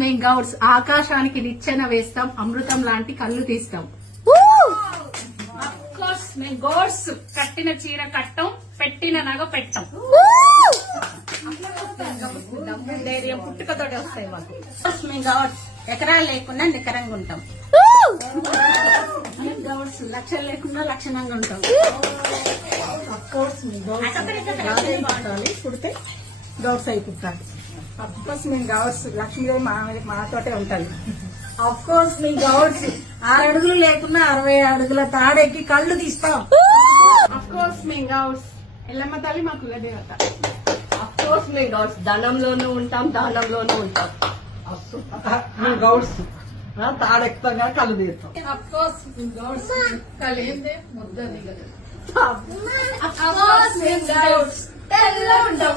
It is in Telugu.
మేం గౌడ్స్ ఆకాశానికి నిచ్చెన వేస్తాం, అమృతం లాంటి కళ్ళు తీస్తాం. మేము గౌడ్స్ కట్టిన చీర కట్టం, పెట్టిన నగ పెట్టం. ధైర్యం పుట్టుకతోటి వస్తాయి మాకు. మేము గౌడ్స్ ఎకరాలు లేకుండా నికరంగా ఉంటాం. గౌడ్స్ లక్షలు లేకుండా లక్షణంగా ఉంటాం. పుడితే గౌడ్స్ అయిపోతారు. అఫ్ కోర్స్ మేము గౌడ్స్ లక్ష్మీదేవి మాతోటే ఉంటాయి. అఫ్ కోర్స్ మీ గౌడ్స్ 6 అడుగులు లేకున్నా 60 అడుగుల తాడెక్కి కళ్ళు తీస్తాం. అఫ్ కోర్స్ మేము గౌడ్స్ ఎల్లమ్మ తల్లి మా కులదేవత. అఫ్ కోర్స్ మేము గౌడ్స్ ధనంలోనూ ఉంటాం, దానంలోనూ ఉంటాం. మేము గౌడ్స్ తాడెక్కుతాం కానీ కళ్ళు తీస్తాం. అఫ్ కోర్స్ మేము గౌడ్స్ కలేందే ముద్ద దిగదు. అఫ్ కోర్స్ మేము గౌడ్స్ తెల్ల ఉంటాం.